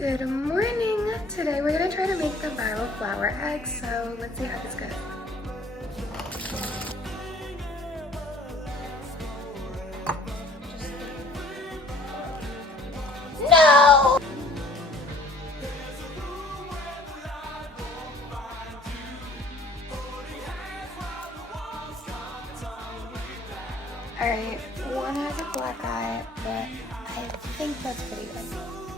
Good morning! Today we're gonna try to make the viral flour egg, so let's see how this goes. No! Alright, one has a black eye, but I think that's pretty good.